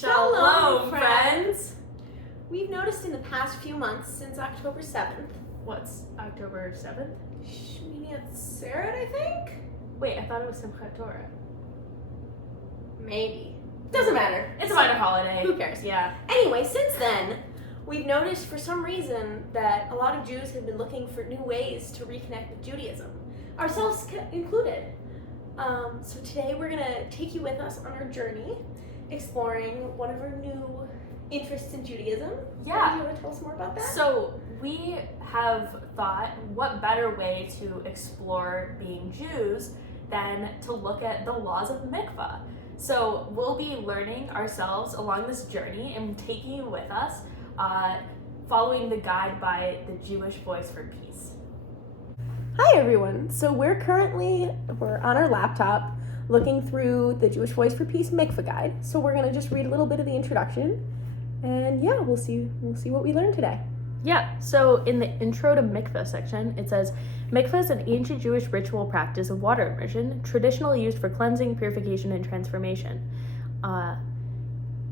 Shalom, friends! We've noticed in the past few months, since October 7th. What's October 7th? Shmini Atzeret, I think? Wait, I thought it was Simchat Torah. Maybe. Doesn't matter. It's a minor holiday. Who cares? Yeah. Anyway, since then, we've noticed for some reason that a lot of Jews have been looking for new ways to reconnect with Judaism, ourselves included. So today we're going to take you with us on our journey, exploring one of our new interests in Judaism. Yeah. Do you want to tell us more about that? So we have thought, what better way to explore being Jews than to look at the laws of mikveh. So we'll be learning ourselves along this journey and taking you with us, following the guide by the Jewish Voice for Peace. Hi everyone. So we're on our laptop looking through the Jewish Voice for Peace Mikveh guide. So we're going to just read a little bit of the introduction, and yeah, we'll see what we learn today. Yeah, so in the intro to mikveh section, it says, mikveh is an ancient Jewish ritual practice of water immersion, traditionally used for cleansing, purification, and transformation.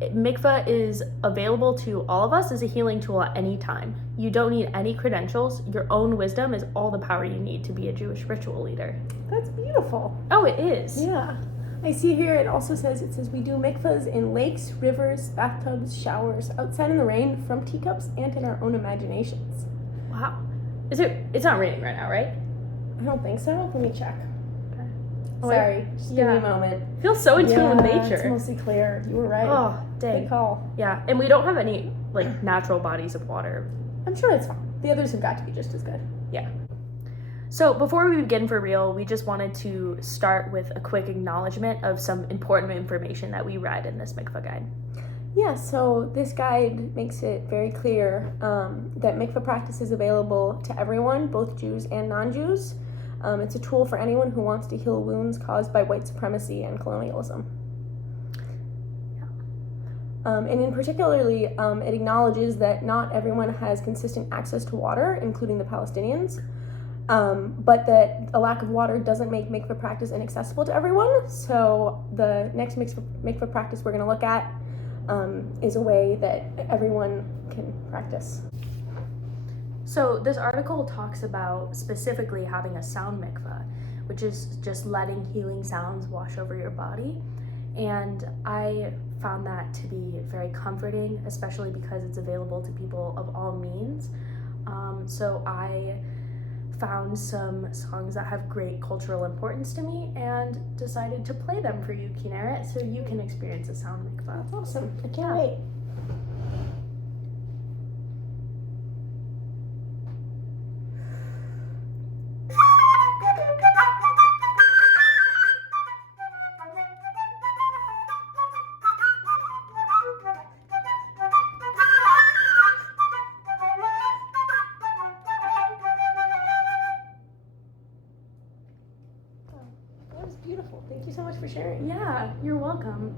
Mikveh is available to all of us as a healing tool at any time. You don't need any credentials. Your own wisdom is all the power you need to be a Jewish ritual leader. That's beautiful. Oh, it is? Yeah. I see here it says we do mikvahs in lakes, rivers, bathtubs, showers, outside in the rain, from teacups, and in our own imaginations. Wow. It's not raining right now, right? I don't think so. Let me check. Okay. Sorry, just give me a moment. Feels so in tune with nature. It's mostly clear. You were right. Oh, dang. Good call. Yeah, and we don't have any natural bodies of water. I'm sure it's fine. The others have got to be just as good. Yeah. So before we begin for real, we just wanted to start with a quick acknowledgement of some important information that we read in this mikveh guide. Yeah, so this guide makes it very clear that mikveh practice is available to everyone, both Jews and non-Jews. It's a tool for anyone who wants to heal wounds caused by white supremacy and colonialism. And in particularly, it acknowledges that not everyone has consistent access to water, including the Palestinians, but that a lack of water doesn't make mikveh practice inaccessible to everyone. So the next mikveh practice we're going to look at is a way that everyone can practice. So this article talks about specifically having a sound mikveh, which is just letting healing sounds wash over your body. And I found that to be very comforting, especially because it's available to people of all means. So I found some songs that have great cultural importance to me and decided to play them for you, Kinneret, so you can experience a sound mikveh. That's awesome. I can't wait. That was beautiful. Thank you so much for sharing. Yeah, you're welcome.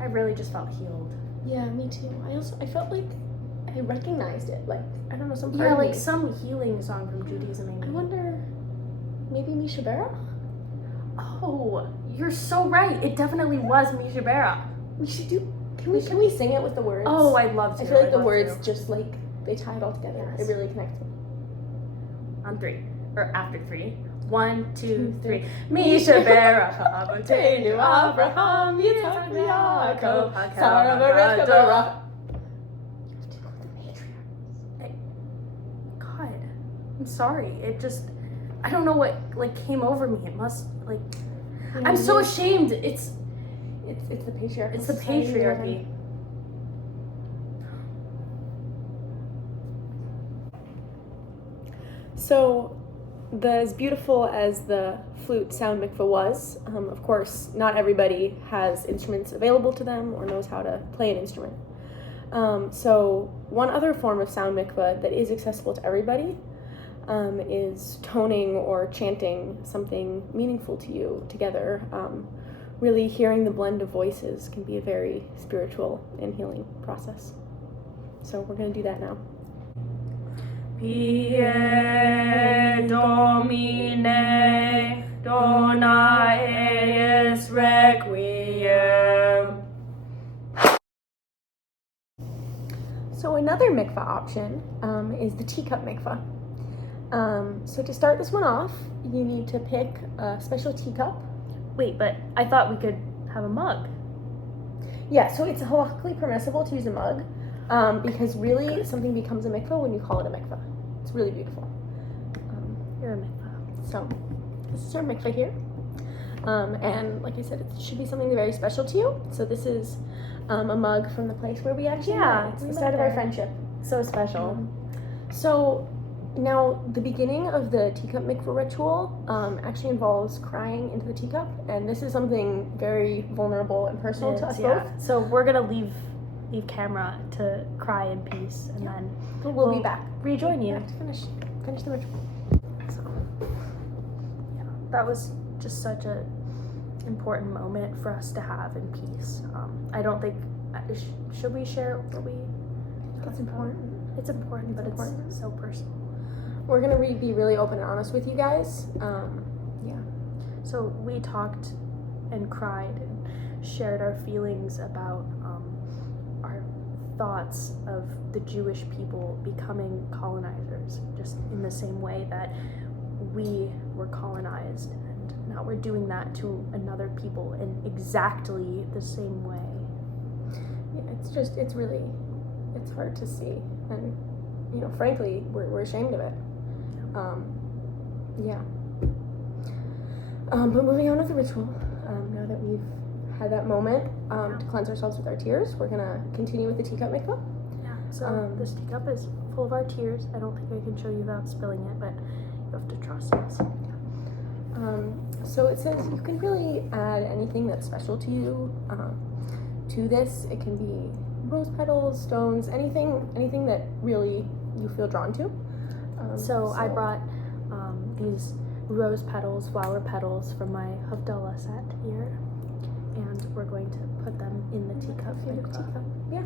I really just felt healed. Yeah, me too. I felt like I recognized it. Like, I don't know, some part Yeah, of like me. some healing song from Judaism. Maybe. I wonder, maybe Misha Berach? Oh, you're so right. It definitely was Misha Berach. We should do. Can we sing it with the words? Oh, I'd love to. I feel like I'd the love words to. just like they tie it all together. Yes. It really connects me. On three, or after three. 1, 2, 3. Misha Berach, Avotenu, Abraham, Yitzhak, Yaakov, Sarah, Rebecca, Barak. You have to go with the matriarchs. God, I'm sorry. It just, I don't know what came over me. It must I'm so ashamed. It's the patriarchy. It's the patriarchy. So, as beautiful as the flute sound mikveh was, of course, not everybody has instruments available to them or knows how to play an instrument. So, one other form of sound mikveh that is accessible to everybody is toning or chanting something meaningful to you together. Really hearing the blend of voices can be a very spiritual and healing process. So we're going to do that now. Pie Domine, dona eis requiem. other mikveh option is the teacup mikveh. So to start this one off, you need to pick a special teacup. Wait, but I thought we could have a mug. Yeah, so it's halakhically permissible to use a mug because really something becomes a mikveh when you call it a mikveh. It's really beautiful. You're a mikveh. So this is our mikveh here. And like I said, it should be something very special to you. So this is a mug from the place where we actually met. It's the start of our friendship. So special. So now the beginning of the teacup mikveh ritual actually involves crying into the teacup, and this is something very vulnerable and personal to us both. So we're gonna leave camera to cry in peace, and then we'll be back. Rejoin you. We have to finish the ritual. So yeah, that was just such a important moment for us to have in peace. I don't think should we share what we. It's important. It's important, but it's so personal. We're gonna be really open and honest with you guys. So we talked and cried and shared our feelings about our thoughts of the Jewish people becoming colonizers, just in the same way that we were colonized, and now we're doing that to another people in exactly the same way. Yeah, it's hard to see, and frankly, we're ashamed of it. But moving on with the ritual, now that we've had that moment to cleanse ourselves with our tears, we're gonna continue with the teacup mikveh. Yeah. So this teacup is full of our tears. I don't think I can show you without spilling it, but you have to trust us. So it says you can really add anything that's special to you to this. It can be rose petals, stones, anything that really you feel drawn to. So I brought these rose petals, flower petals from my Havdalah set here, and we're going to put them in the teacup. Yeah.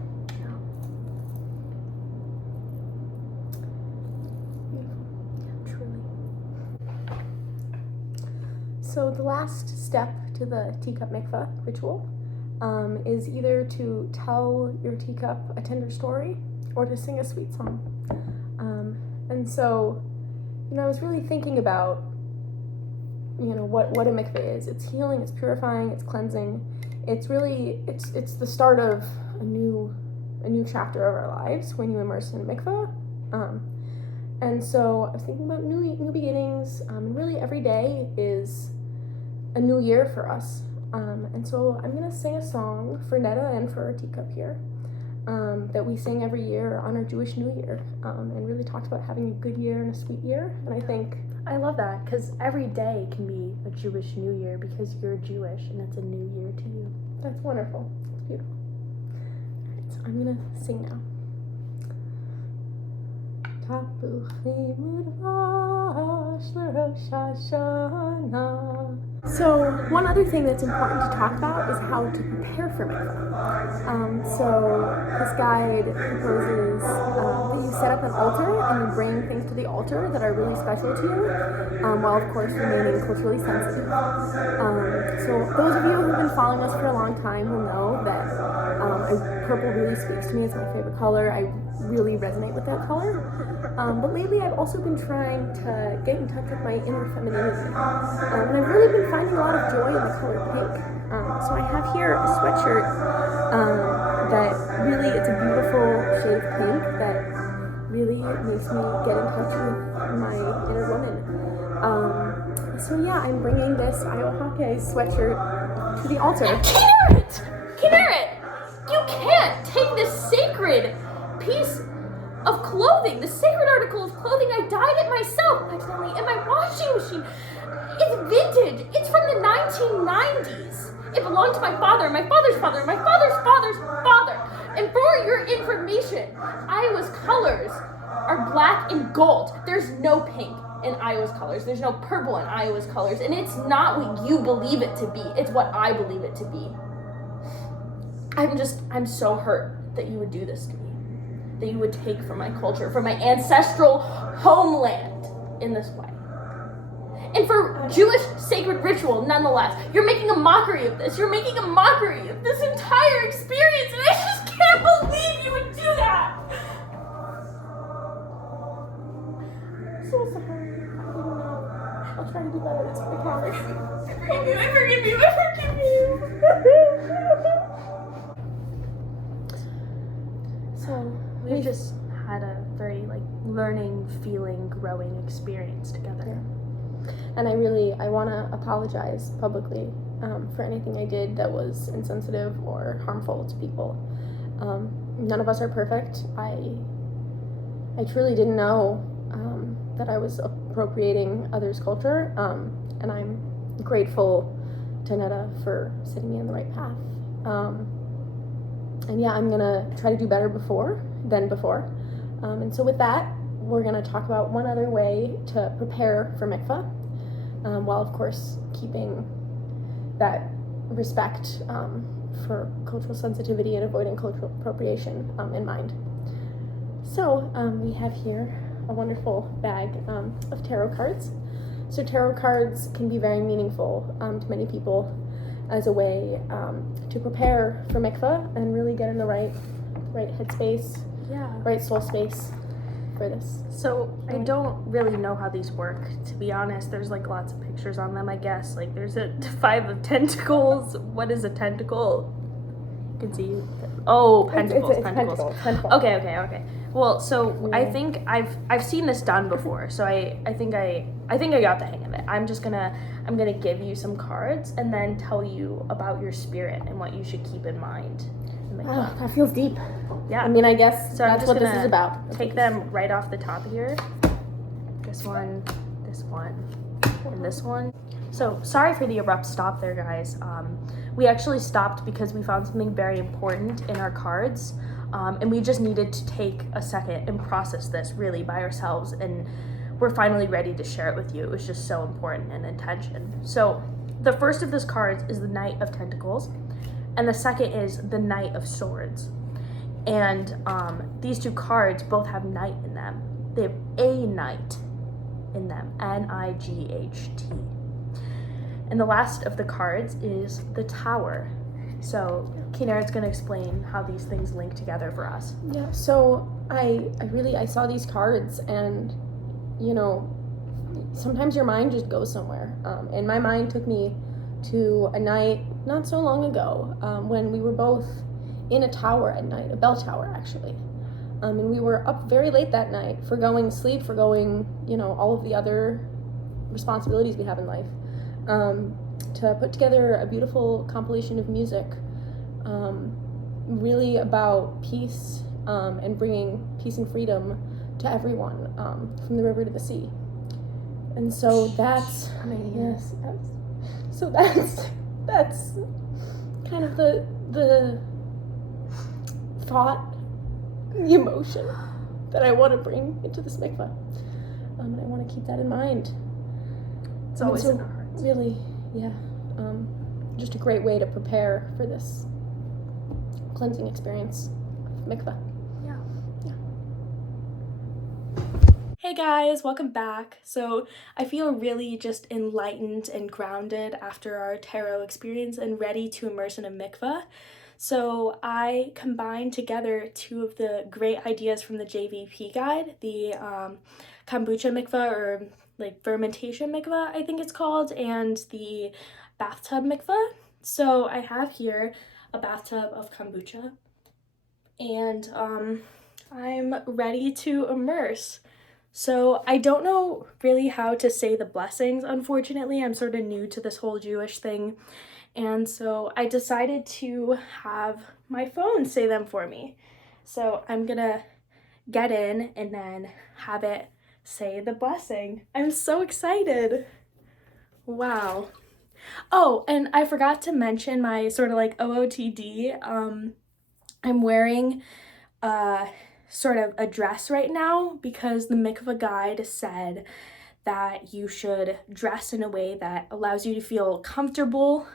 Truly. So the last step to the teacup mikveh ritual is either to tell your teacup a tender story or to sing a sweet song. And so, I was really thinking about, what a mikveh is. It's healing, it's purifying, it's cleansing. It's really, it's the start of a new chapter of our lives when you immerse in a mikveh. And so I was thinking about new beginnings, and really every day is a new year for us. And so I'm gonna sing a song for Netta and for our teacup here. That we sing every year on our Jewish New Year, and really talks about having a good year and a sweet year. And I think I love that, because every day can be a Jewish New Year because you're Jewish and it's a new year to you. That's wonderful. It's beautiful. All right, so I'm gonna sing now. So one other thing that's important to talk about is how to prepare for mikveh. So this guide proposes that you set up an altar and you bring things to the altar that are really special to you, while of course remaining culturally sensitive. So those of you who've been following us for a long time will know that purple really speaks to me. It's my favorite color. I really resonate with that color. But lately I've also been trying to get in touch with my inner femininity. And I've really been finding a lot of joy in the color pink. So I have here a sweatshirt that really, it's a beautiful shade of pink that really makes me get in touch with my inner woman. So yeah, I'm bringing this Iowa Hawkeyes sweatshirt to the altar. Kinneret! You can't take this sacred piece of clothing, the sacred article of clothing. I dyed it myself accidentally in my washing machine. It's vintage. It's from the 1990s. It belonged to my father, my father's father, my father's father's father. And for your information, Iowa's colors are black and gold. There's no pink in Iowa's colors. There's no purple in Iowa's colors. And it's not what you believe it to be. It's what I believe it to be. I'm so hurt that you would do this to me. That you would take from my culture, from my ancestral homeland in this way. And for Jewish sacred ritual, nonetheless, you're making a mockery of this. You're making a mockery of this entire experience, and I just can't believe you would do that. so sorry. I didn't know. I'll try to do better next time. I promise. I forgive you. So We've just had a very like learning, feeling, growing experience together. Yeah. And I want to apologize publicly for anything I did that was insensitive or harmful to people. None of us are perfect. I truly didn't know that I was appropriating others' culture, and I'm grateful to Netta for setting me on the right path. And yeah, I'm gonna try to do better than before. And so with that, we're gonna talk about one other way to prepare for mikveh, while of course keeping that respect for cultural sensitivity and avoiding cultural appropriation in mind. So we have here a wonderful bag of tarot cards. So tarot cards can be very meaningful to many people as a way to prepare for mikveh and really get in the right headspace, right soul space for this. So I don't really know how these work, to be honest. There's like lots of pictures on them, I guess. Like there's a 5 of tentacles. What is a tentacle? You can see. Oh, pentacles. It's pentacles. Okay. Well, so I think I've seen this done before, so I think I got the hang of it. I'm gonna give you some cards and then tell you about your spirit and what you should keep in mind. Oh, that feels deep. Yeah. I mean, I guess so that's what this is about. Take them right off the top here. This one, and this one. So sorry for the abrupt stop there, guys. We actually stopped because we found something very important in our cards. And we just needed to take a second and process this really by ourselves, and we're finally ready to share it with you. It was just so important and intention. So the first of these cards is the Knight of Pentacles, and the second is the Knight of Swords. And these two cards both have knight in them. They have a knight in them, N-I-G-H-T. And the last of the cards is the Tower. So Kinnard's gonna explain how these things link together for us. Yeah, so I saw these cards, and you know, sometimes your mind just goes somewhere. And my mind took me to a night not so long ago when we were both in a tower at night, a bell tower actually. And we were up very late that night, forgoing sleep, forgoing, you know, all of the other responsibilities we have in life, to put together a beautiful compilation of music, really about peace, and bringing peace and freedom to everyone, from the river to the sea. And so that's, that's kind of the thought, the emotion that I want to bring into this mikveh. And I want to keep that in mind. It's always in our hearts. Really, yeah. Just a great way to prepare for this cleansing experience of mikveh. Yeah. Hey guys, welcome back. So I feel really just enlightened and grounded after our tarot experience and ready to immerse in a mikveh. So I combined together 2 of the great ideas from the JVP guide, the kombucha mikveh, or like fermentation mikveh, I think it's called, and the bathtub mikveh. So I have here a bathtub of kombucha, and I'm ready to immerse. So I don't know really how to say the blessings, unfortunately. I'm sort of new to this whole Jewish thing. And so I decided to have my phone say them for me. So I'm gonna get in and then have it say the blessing. I'm so excited. Wow. Oh, and I forgot to mention my sort of like OOTD. I'm wearing sort of a dress right now because the mikveh guide said that you should dress in a way that allows you to feel comfortable,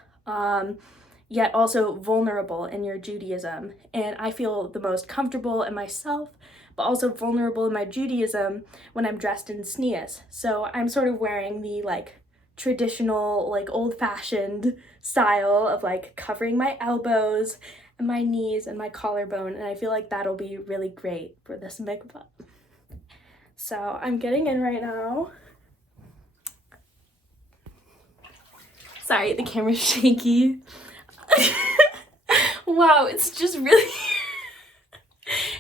yet also vulnerable in your Judaism. And I feel the most comfortable in myself, but also vulnerable in my Judaism when I'm dressed in sneas. So I'm sort of wearing the like traditional, like old-fashioned style of like covering my elbows and my knees and my collarbone, and I feel like that'll be really great for this mikveh. So I'm getting in right now. Sorry, the camera's shaky. Wow, it's just really,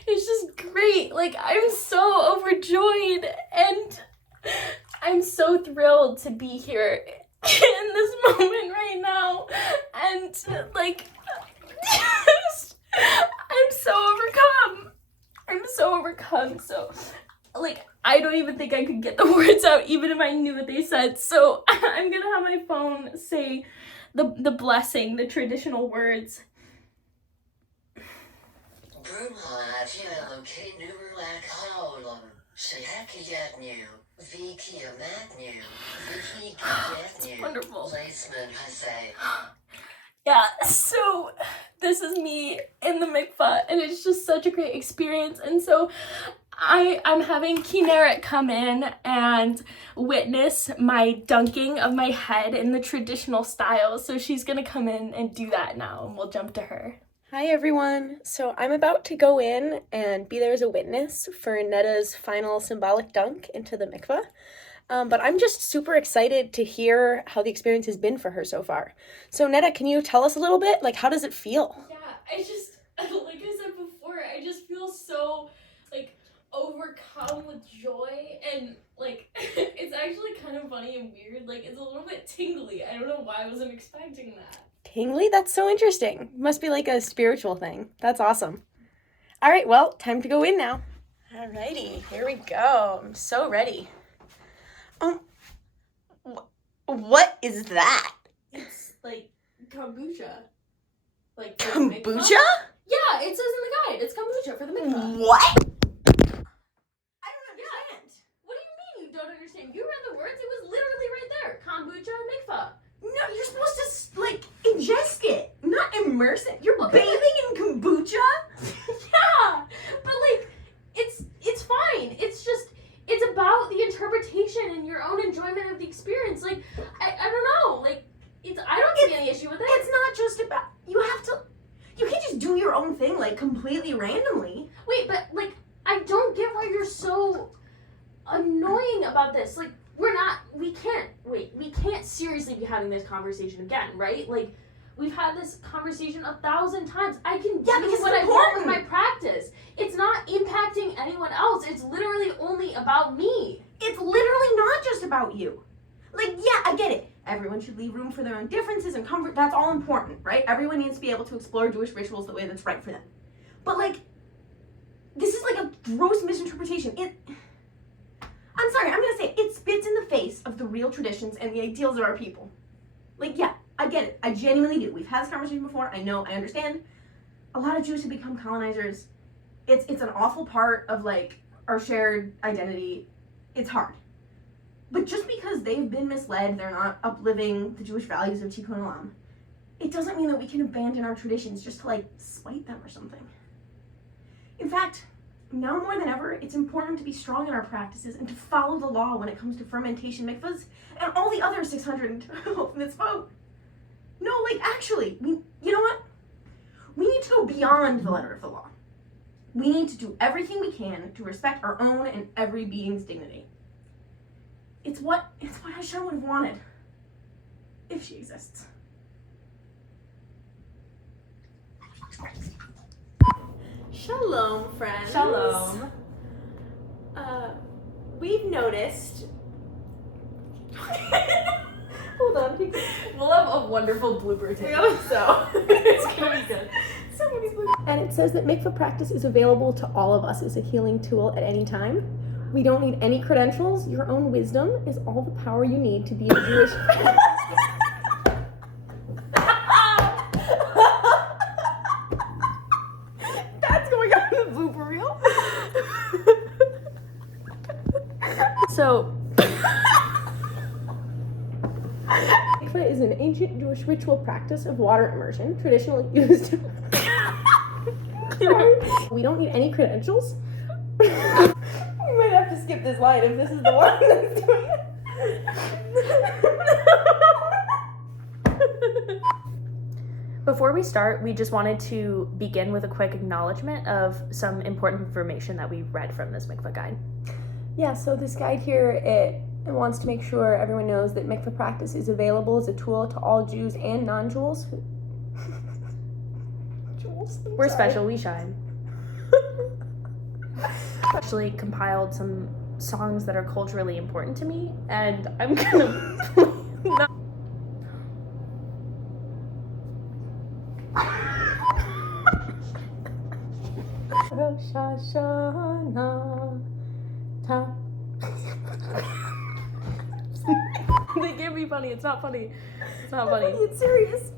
it's just great. Like, I'm so overjoyed and I'm so thrilled to be here in this moment right now. And like, I'm so overcome. I'm so overcome. So, like, I don't even think I could get the words out even if I knew what they said. So I'm gonna have my phone say the blessing, the traditional words. It's wonderful. Yeah, so this is me in the mikveh, and it's just such a great experience. And so I'm having Kineret come in and witness my dunking of my head in the traditional style. So she's gonna come in and do that now, and we'll jump to her. Hi everyone. So I'm about to go in and be there as a witness for Netta's final symbolic dunk into the mikveh. But I'm just super excited to hear how the experience has been for her so far. So Netta, can you tell us a little bit? Like, how does it feel? Yeah, I just, like I said before, I just feel so, like, overcome with joy, and, like, it's actually kind of funny and weird. Like, it's a little bit tingly. I don't know why I wasn't expecting that. Tingly? That's so interesting. Must be like a spiritual thing. That's awesome. All right, well, time to go in now. Alrighty, here we go. I'm so ready. What is that? It's like kombucha. Like Kombucha? Yeah, it says in the guide. It's kombucha for the mikveh. What? I don't understand. What do you mean you don't understand? You read the words. It was literally right there. Kombucha mikveh. No, you're supposed to, like, ingest it, not immerse it. You're bathing in kombucha? Yeah, but, like, it's fine. It's just, it's about the interpretation and your own enjoyment of the experience. Like, I don't know. Like, I don't see any issue with it. It's not just about, you can't just do your own thing, like, completely randomly. Wait, but, like, I don't get why you're so annoying about this. Like, we can't seriously be having this conversation again, right? Like, we've had this conversation 1,000 times. I can do what I want with my practice. It's not impacting anyone else. It's literally only about me. It's literally not just about you. Like, yeah, I get it. Everyone should leave room for their own differences and comfort. That's all important, right? Everyone needs to be able to explore Jewish rituals the way that's right for them. But, like, this is like a gross misinterpretation. I'm sorry, I'm gonna say it spits in the face of the real traditions and the ideals of our people. Like, yeah, I get it. I genuinely do. We've had this conversation before. I know, I understand. A lot of Jews have become colonizers. It's an awful part of, like, our shared identity. It's hard. But just because they've been misled, they're not upliving the Jewish values of Tikkun Olam, it doesn't mean that we can abandon our traditions just to, like, spite them or something. In fact, now more than ever, it's important to be strong in our practices and to follow the law when it comes to fermentation mikvahs and all the other 612 mitzvot. No, like, actually, you know what? We need to go beyond the letter of the law. We need to do everything we can to respect our own and every being's dignity. It's what Hashem would have wanted, if she exists. Shalom, friends. Shalom. We've noticed. Hold on. We'll have a wonderful blooper tape. So It's gonna be good. And it says that mikveh practice is available to all of us as a healing tool at any time. We don't need any credentials. Your own wisdom is all the power you need to be a Jewish. That's going on in the blooper reel. So, Mikveh is an ancient Jewish ritual practice of water immersion, traditionally used. We don't need any credentials. We might have to skip this line if this is the one that's doing it. before we start, we just wanted to begin with a quick acknowledgement of some important information that we read from this mikveh guide. Yeah, so this guide here, it wants to make sure everyone knows that mikveh practice is available as a tool to all Jews and non-Jews. We're special, we shine. Actually compiled some songs that are culturally important to me, and I'm gonna play them. Rosh Hashanah. They can't be funny. It's not funny. It's not funny. It's serious.